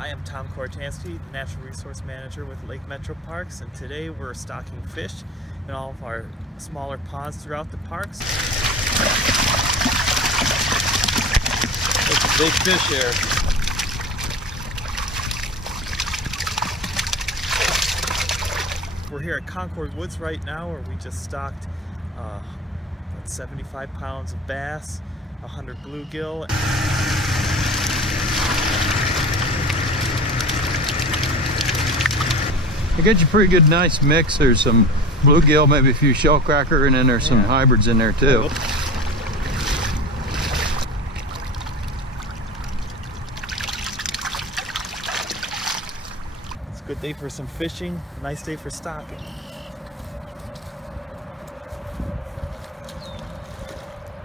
I am Tom Kortansky, Natural Resource Manager with Lake Metro Parks, and today we're stocking fish in all of our smaller ponds throughout the parks. That's a big fish here. We're here at Concord Woods right now, where we just stocked 75 pounds of bass, 100 bluegill. You got your pretty good, nice mix. There's some bluegill, maybe a few shellcracker, and then there's some hybrids in there too. It's a good day for some fishing, a nice day for stocking.